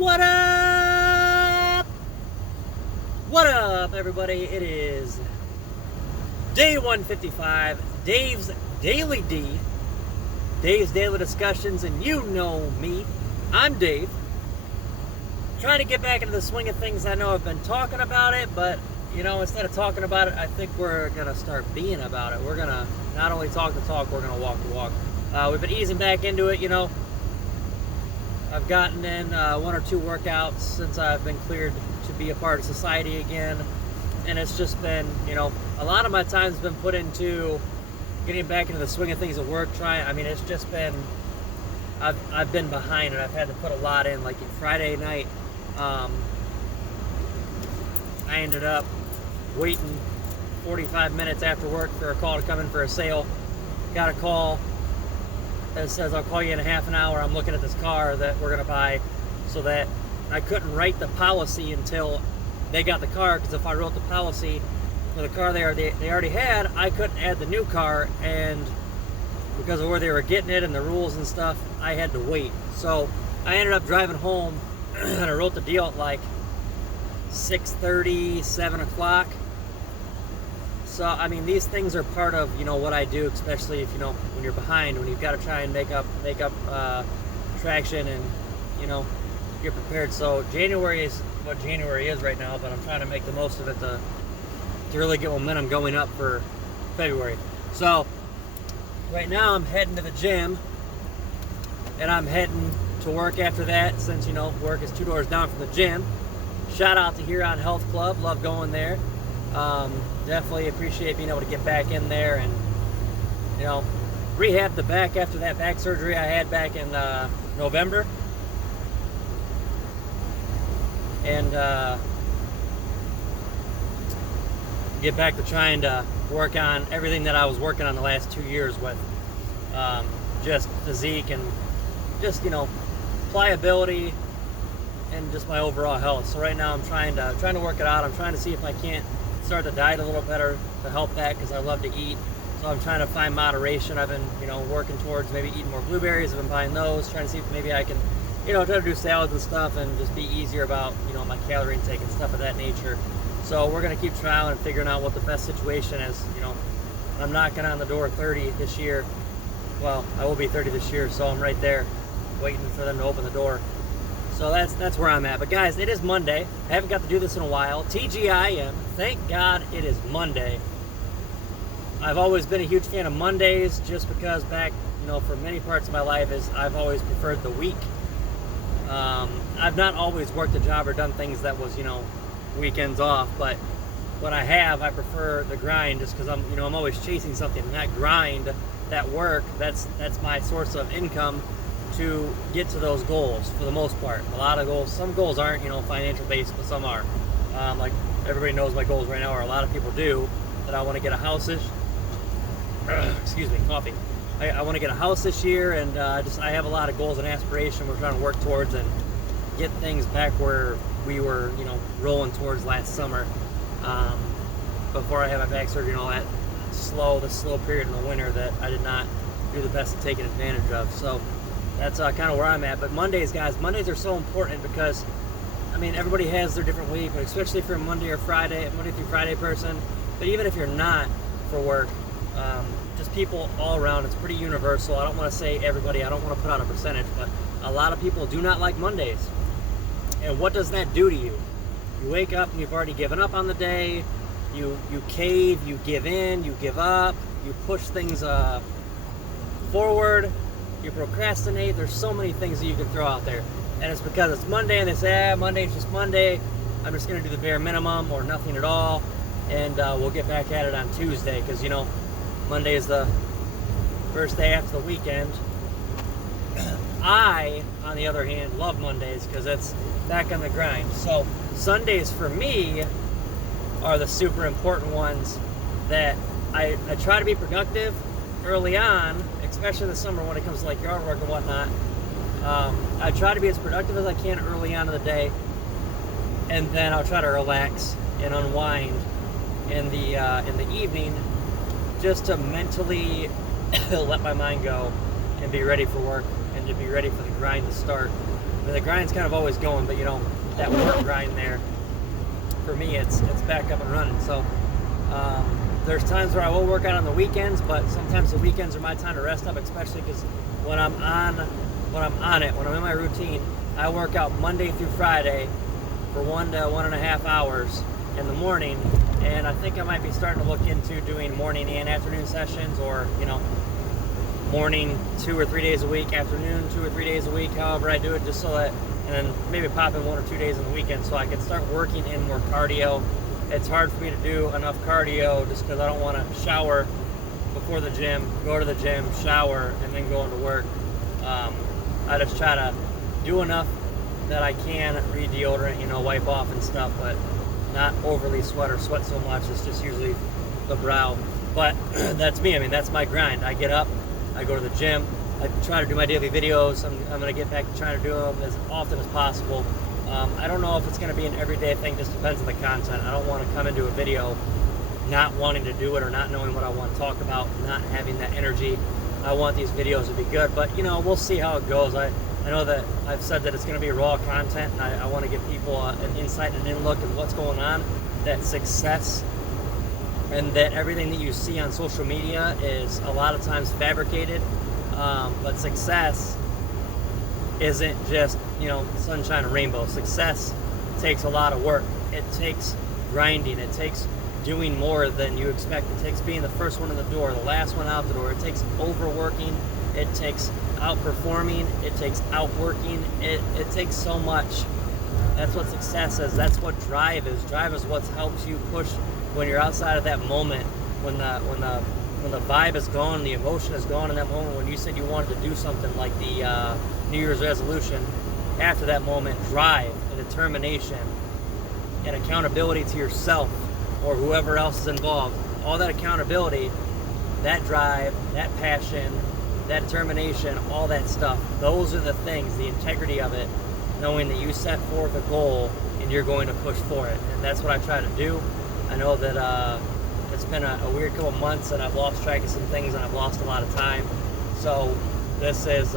What up? What up, everybody? It is day 155, Dave's Daily D, Dave's Daily Discussions, and you know me. I'm Dave. Trying to get back into the swing of things. I know I've been talking about it, but instead of talking about it, I think we're gonna start being about it. We're gonna not only talk the talk, we're gonna walk the walk. We've been easing back into it, I've gotten in one or two workouts since I've been cleared to be a part of society again, and it's just been, a lot of my time's been put into getting back into the swing of things at work. It's just been, I've been behind, and I've had to put a lot in. Like Friday night, I ended up waiting 45 minutes after work for a call to come in for a sale. Got a call that says, I'll call you in a half an hour. I'm looking at this car that we're going to buy, so that I couldn't write the policy until they got the car, because if I wrote the policy for the car they already had, I couldn't add the new car, and because of where they were getting it and the rules and stuff, I had to wait. So I ended up driving home and I wrote the deal at like 6:30, 7 o'clock. So, these things are part of, what I do, especially if, when you're behind, when you've got to try and make up traction and, get prepared. So January is what January is right now, but I'm trying to make the most of it to really get momentum going up for February. So right now I'm heading to the gym, and I'm heading to work after that, since, work is 2 doors down from the gym. Shout out to Huron Health Club. Love going there. Definitely appreciate being able to get back in there and, rehab the back after that back surgery I had back in November. And get back to trying to work on everything that I was working on the last 2 years with just physique and just, pliability and just my overall health. So right now I'm trying to work it out. I'm trying to see if I can't start the diet a little better to help that, because I love to eat. So I'm trying to find moderation. I've been, working towards maybe eating more blueberries. I've been buying those, trying to see if maybe I can, try to do salads and stuff and just be easier about, my calorie intake and stuff of that nature. So we're going to keep trialing and figuring out what the best situation is. I'm knocking on the door 30 this year. Well, I will be 30 this year, so I'm right there waiting for them to open the door. So that's where I'm at. But guys, it is Monday. I haven't got to do this in a while. TGIM. Thank God it is Monday. I've always been a huge fan of Mondays, just because back, for many parts of my life, I've always preferred the week. I've not always worked a job or done things that was, weekends off, but when I have, I prefer the grind, just because I'm always chasing something. And that grind, that work, that's my source of income to get to those goals, for the most part. A lot of goals, some goals aren't, financial based, but some are. Like everybody knows my goals right now, or a lot of people do, that I want to get a house excuse me, coffee. I want to get a house this year, and I have a lot of goals and aspirations we're trying to work towards and get things back where we were, rolling towards last summer, before I had my back surgery and all that the slow period in the winter that I did not do the best at taking advantage of. So that's kind of where I'm at. But Mondays, guys, Mondays are so important, because everybody has their different week, but especially if you're a Monday through Friday person. But even if you're not for work, just people all around, it's pretty universal. I don't want to say everybody, I don't want to put out a percentage, but a lot of people do not like Mondays. And what does that do to you? You wake up and you've already given up on the day. You cave, you give in, you give up, you push things forward, you procrastinate. There's so many things that you can throw out there. And it's because it's Monday, and they say, Monday's just Monday. I'm just going to do the bare minimum or nothing at all, and we'll get back at it on Tuesday, because, Monday is the first day after the weekend. I, on the other hand, love Mondays, because it's back on the grind. So Sundays for me are the super important ones that I try to be productive early on, especially in the summer when it comes to like yard work and whatnot. I try to be as productive as I can early on in the day, and then I'll try to relax and unwind in the evening, just to mentally let my mind go and be ready for work and to be ready for the grind to start. I mean, the grind's kind of always going, but you know, that work grind there, for me, it's back up and running. So there's times where I will work out on the weekends, but sometimes the weekends are my time to rest up, especially because when I'm in my routine, I work out Monday through Friday for 1 to 1.5 hours in the morning, and I think I might be starting to look into doing morning and afternoon sessions, or you know, morning 2 or 3 days a week, afternoon 2 or 3 days a week, however I do it, just so that, and then maybe pop in 1 or 2 days on the weekend so I can start working in more cardio. It's hard for me to do enough cardio just because I don't want to shower before the gym, go to the gym, shower, and then go into work. I just try to do enough that I can read deodorant, you know, wipe off and stuff, but not overly sweat or sweat so much. It's just usually the brow. But that's me. I mean, that's my grind. I get up, I go to the gym, I try to do my daily videos. I'm going to get back to trying to do them as often as possible. I don't know if it's going to be an everyday thing, just depends on the content. I don't want to come into a video not wanting to do it or not knowing what I want to talk about, not having that energy. I want these videos to be good, but you know, we'll see how it goes. I know that I've said that it's going to be raw content, and I want to give people an insight and an in look at what's going on, that success, and that everything that you see on social media is a lot of times fabricated, but success isn't just, you know, sunshine and rainbow. Success takes a lot of work. It takes grinding. It takes doing more than you expect. It takes being the first one in the door, the last one out the door. It takes overworking. It takes outperforming. It takes outworking. It takes so much. That's what success is. That's what drive is. Drive is what helps you push when you're outside of that moment, when the vibe is gone, the emotion is gone in that moment, when you said you wanted to do something like the New Year's resolution. After that moment, drive and determination and accountability to yourself or whoever else is involved, all that accountability, that drive, that passion, that determination, all that stuff, those are the things, the integrity of it, knowing that you set forth a goal and you're going to push for it. And that's what I try to do. I know that it's been a weird couple months and I've lost track of some things and I've lost a lot of time. So this is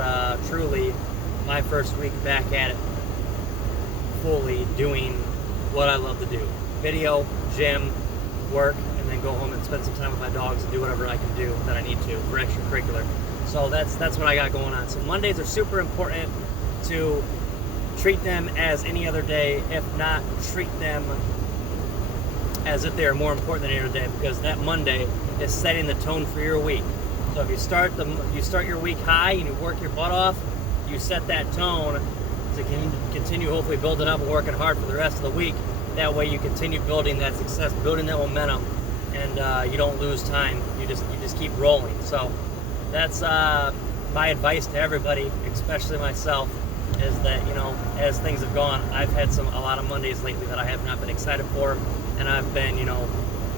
truly my first week back at it, fully doing what I love to do. Video, gym, work, and then go home and spend some time with my dogs and do whatever I can do that I need to for extracurricular. So that's what I got going on. So Mondays are super important to treat them as any other day, if not treat them as if they are more important than any other day, because that Monday is setting the tone for your week. So if you start your week high and you work your butt off, you set that tone to continue hopefully building up and working hard for the rest of the week. That way you continue building that success, building that momentum, and you don't lose time. You just keep rolling. So that's my advice to everybody, especially myself, is that, you know, as things have gone, I've had a lot of Mondays lately that I have not been excited for, and I've been, you know,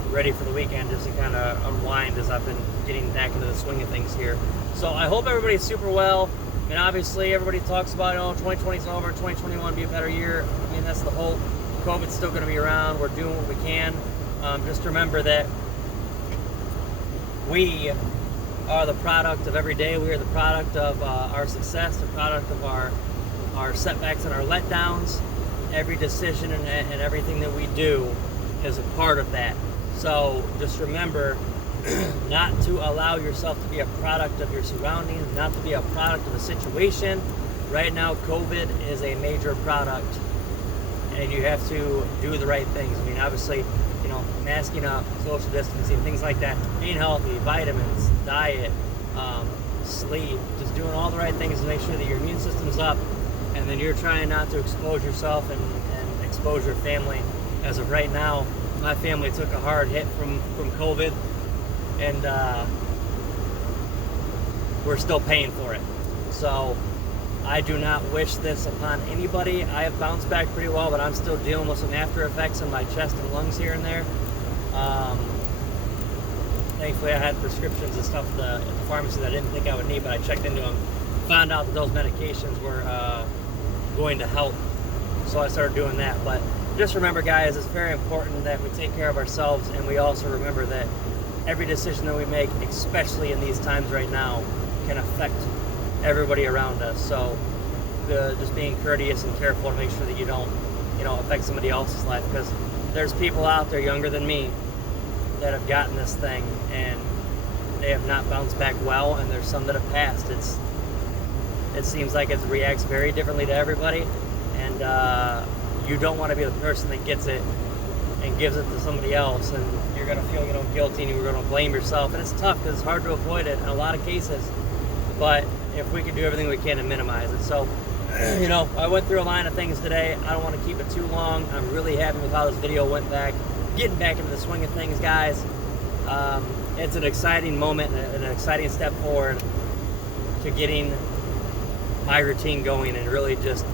ready for the weekend just to kind of unwind as I've been getting back into the swing of things here. So I hope everybody's super well. I mean, obviously everybody talks about, 2020's over, 2021 be a better year. I mean, that's the hope. COVID's still going to be around. We're doing what we can. Just remember that we are the product of every day. We are the product of our success, the product of our setbacks and our letdowns. Every decision and everything that we do is a part of that. So just remember not to allow yourself to be a product of your surroundings, not to be a product of a situation. Right now, COVID is a major product, and you have to do the right things. I mean, obviously, masking up, social distancing, things like that, being healthy, vitamins, diet, sleep, just doing all the right things to make sure that your immune system's up, and then you're trying not to expose yourself and expose your family. As of right now, my family took a hard hit from COVID, and we're still paying for it. So I do not wish this upon anybody. I have bounced back pretty well, but I'm still dealing with some after effects in my chest and lungs here and there. Thankfully, I had prescriptions and stuff at the pharmacy that I didn't think I would need, but I checked into them, found out that those medications were going to help, so I started doing that. But just remember, guys, it's very important that we take care of ourselves, and we also remember that every decision that we make, especially in these times right now, can affect everybody around us. So just being courteous and careful to make sure that you don't, affect somebody else's life, because there's people out there younger than me that have gotten this thing and they have not bounced back well, and there's some that have passed. It seems like it reacts very differently to everybody, and you don't want to be the person that gets it and gives it to somebody else, and you're going to feel, guilty, and you're going to blame yourself. And it's tough because it's hard to avoid it in a lot of cases, but if we can do everything we can to minimize it. So, I went through a line of things today. I don't want to keep it too long. I'm really happy with how this video went getting back into the swing of things, guys. It's an exciting moment and an exciting step forward to getting my routine going and really just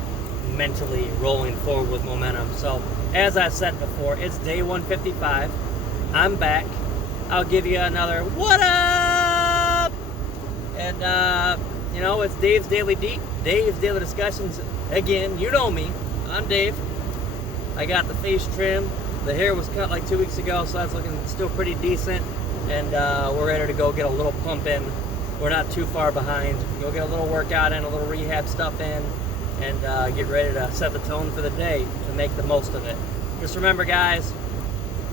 mentally rolling forward with momentum. So, as I said before, it's day 155. I'm back. I'll give you another what up, and it's Dave's Daily Discussions again. You know me. I'm Dave. I got the face trim. The hair was cut like 2 weeks ago, so that's looking still pretty decent, and we're ready to go get a little pump in. We're not too far behind. Go get a little workout in, a little rehab stuff in, and get ready to set the tone for the day to make the most of it. Just remember, guys,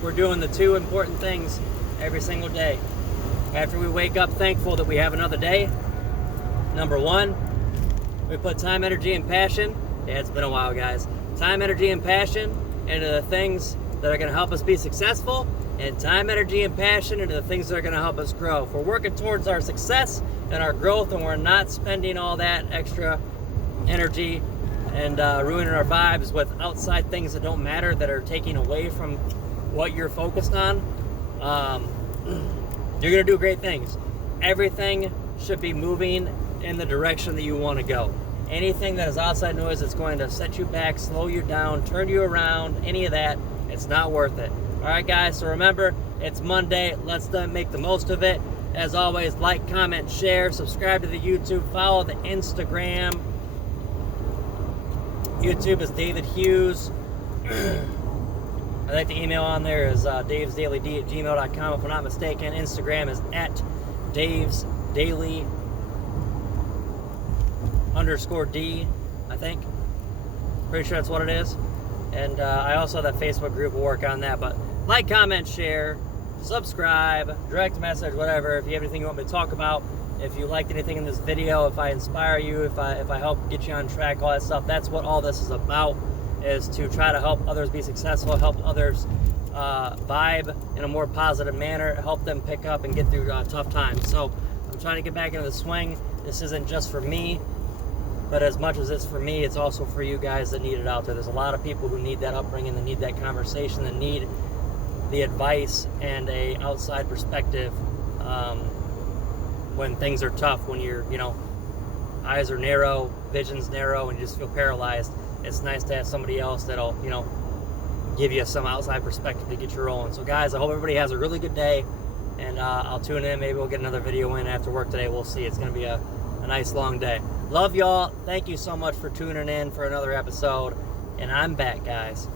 we're doing the 2 important things every single day. After we wake up thankful that we have another day, number 1, we put time, energy, and passion. Yeah, it's been a while, guys. Time, energy, and passion into the things that are going to help us be successful, and time, energy, and passion into the things that are going to help us grow. If we're working towards our success and our growth, and we're not spending all that extra energy and ruining our vibes with outside things that don't matter, that are taking away from what you're focused on, you're going to do great things. Everything should be moving in the direction that you want to go. Anything that is outside noise that's going to set you back, slow you down, turn you around, any of that, it's not worth it. All right, guys, so remember, it's Monday. Let's make the most of it. As always, like, comment, share, subscribe to the YouTube, follow the Instagram. YouTube is David Hughes. I think the email on there is davesdailyd@gmail.com, if I'm not mistaken. Instagram is @davesdaily_D, I think. Pretty sure that's what it is. And I also have that Facebook group. We'll work on that. But like, comment, share, subscribe, direct message, whatever. If you have anything you want me to talk about, if you liked anything in this video, if I inspire you, if I help get you on track, all that stuff, that's what all this is about, is to try to help others be successful, help others vibe in a more positive manner, help them pick up and get through tough times. So I'm trying to get back into the swing. This isn't just for me, but as much as it's for me, it's also for you guys that need it out there. There's a lot of people who need that upbringing, that need that conversation, that need the advice and a outside perspective when things are tough, when you're, eyes are narrow, vision's narrow, and you just feel paralyzed. It's nice to have somebody else that'll, give you some outside perspective to get you rolling. So, guys, I hope everybody has a really good day, and I'll tune in. Maybe we'll get another video in after work today. We'll see. It's going to be a nice long day. Love y'all. Thank you so much for tuning in for another episode, and I'm back, guys.